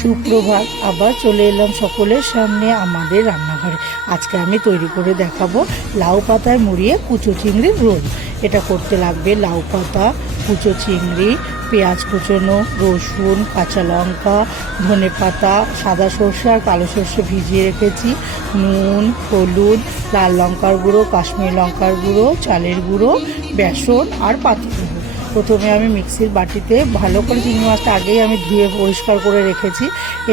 সুপ্রভাত, আবার চলে এলাম সকলের সামনে আমাদের রান্নাঘরে। আজকে আমি তৈরি করে দেখাবো লাউ পাতায় মুড়িয়ে কুচো চিংড়ির রোল। এটা করতে লাগবে লাউ পাতা, কুচো চিংড়ি, পেঁয়াজ কুচোনো, রসুন, কাঁচা লঙ্কা, ধনে পাতা, সাদা সর্ষে আর কালো সর্ষে ভিজিয়ে রেখেছি, নুন, হলুদ, লাল লঙ্কার গুঁড়ো, কাশ্মীরি লঙ্কার গুঁড়ো, চালের গুঁড়ো, বেসন আর পাতিলেবু। প্রথমে আমি মিক্সির বাটিতে ভালো করে চিংড়ি মাছটা আগেই আমি ধুয়ে পরিষ্কার করে রেখেছি।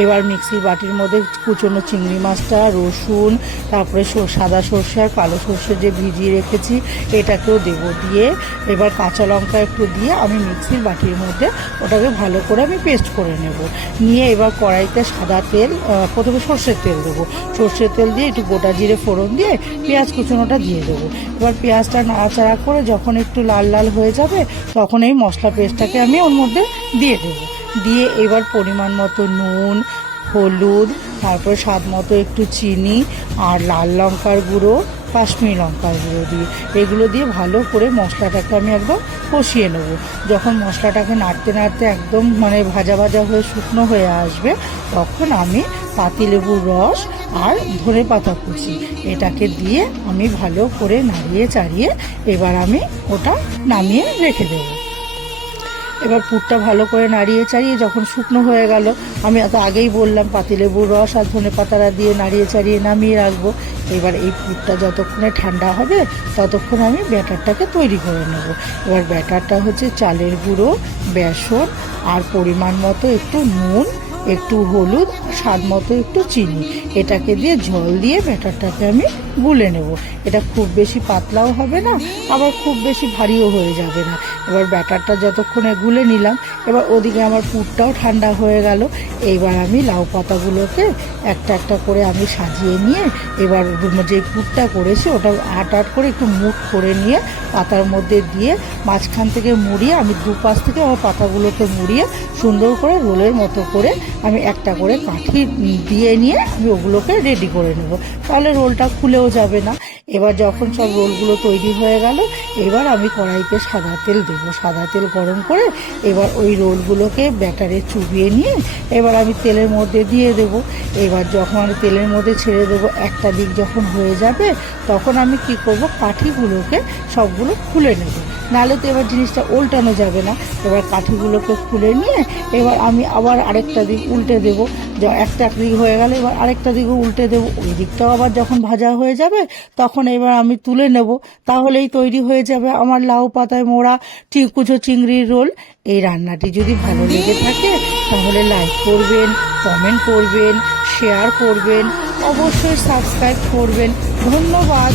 এবার মিক্সির বাটির মধ্যে কুচোনো চিংড়ি মাছটা, রসুন, তারপরে সাদা সর্ষে আর কালো সর্ষে যে ভিজিয়ে রেখেছি এটাকেও দেবো, দিয়ে এবার কাঁচা লঙ্কা একটু দিয়ে আমি মিক্সির বাটির মধ্যে ওটাকে ভালো করে আমি পেস্ট করে নেব। নিয়ে এবার কড়াইতে সাদা তেল, প্রথমে সর্ষের তেল দেবো, সর্ষের তেল দিয়ে একটু গোটা জিরে ফোড়ন দিয়ে পেঁয়াজ কুচোনোটা দিয়ে দেবো। এবার পেঁয়াজটা নাড়াচাড়া করে যখন একটু লাল লাল হয়ে যাবে তখন এই মশলা পেস্টটাকে আমি ওর মধ্যে দিয়ে দেবো। দিয়ে এবার পরিমাণ মতো নুন, হলুদ, তারপর স্বাদ মতো একটু চিনি আর লাল লঙ্কার গুঁড়ো, কাশ্মীরি লঙ্কার গুঁড়ো দিয়ে এগুলো দিয়ে ভালো করে মশলাটাকে আমি একদম কষিয়ে নেব। যখন মশলাটাকে নাড়তে নাড়তে একদম ভাজা ভাজা হয়ে শুকনো হয়ে আসবে তখন আমি পাতিলেবুর রস আর ধনে পাতা কুচি এটাকে দিয়ে আমি ভালো করে নাড়িয়ে চাড়িয়ে এবার আমি ওটা নামিয়ে রেখে দেবো। এবার পুরটা ভালো করে নাড়িয়ে চাড়িয়ে যখন শুকনো হয়ে গেল, আমি তো আগেই বললাম পাতিলেবুর রস আর ধনে পাতাটা দিয়ে নাড়িয়ে চাড়িয়ে নামিয়ে রাখবো। এবার এই পুরটা যতক্ষণে ঠান্ডা হবে ততক্ষণ আমি ব্যাটারটাকে তৈরি করে নেব। এবার ব্যাটারটা হচ্ছে চালের গুঁড়ো, বেসন আর পরিমাণ মতো একটু নুন, একটু হলুদ, স্বাদ মতো একটু চিনি, এটাকে দিয়ে জল দিয়ে ব্যাটারটাকে আমি গুলে নেব। এটা খুব বেশি পাতলাও হবে না, আবার খুব বেশি ভারীও হয়ে যাবে না। এবার ব্যাটারটা যতক্ষণে গুলে নিলাম, এবার ওদিকে আমার পুরটাও ঠান্ডা হয়ে গেল। এইবার আমি লাউ পাতাগুলোকে একটা একটা করে আমি সাজিয়ে নিয়ে এবার যে পুরটা করেছি ওটা আট আট করে একটু মুঠ করে নিয়ে পাতার মধ্যে দিয়ে মাঝখান থেকে মুড়িয়ে আমি দুপাশ থেকে আমার পাতাগুলোকে মুড়িয়ে সুন্দর করে রোলের মতো করে আমি একটা করে কাঠি দিয়ে নিয়ে আমি ওগুলোকে রেডি করে নেব, তাহলে রোলটা খুলেও যাবে না। এবার যখন সব রোলগুলো তৈরি হয়ে গেল, এবার আমি কড়াইতে সাদা তেল দেবো, সাদা তেল গরম করে এবার ওই রোলগুলোকে ব্যাটারে চুবিয়ে নিয়ে এবার আমি তেলের মধ্যে দিয়ে দেবো। এবার যখন আমি তেলের মধ্যে ছেড়ে দেবো, একটা দিক যখন হয়ে যাবে তখন আমি কি করব, কাঠিগুলোকে সবগুলো খুলে নেব, নাহলে তো এবার জিনিসটা উল্টানো যাবে না। এবার কাঠিগুলোকে খুলে নিয়ে এবার আমি আবার আরেকটা দিক উল্টে দেবো। একটা দিক হয়ে গেলে এবার আরেকটা দিকও উল্টে দেবো, ওই দিকটাও আবার যখন ভাজা হয়ে যাবে তখন এবার আমি তুলে নেব। তাহলেই তৈরি হয়ে যাবে আমার লাউ পাতায় মোড়া কুচো চিংড়ির রোল। এই রান্নাটি যদি ভালো লেগে থাকে তাহলে লাইক করবেন, কমেন্ট করবেন, শেয়ার করবেন, অবশ্যই সাবস্ক্রাইব করবেন। ধন্যবাদ।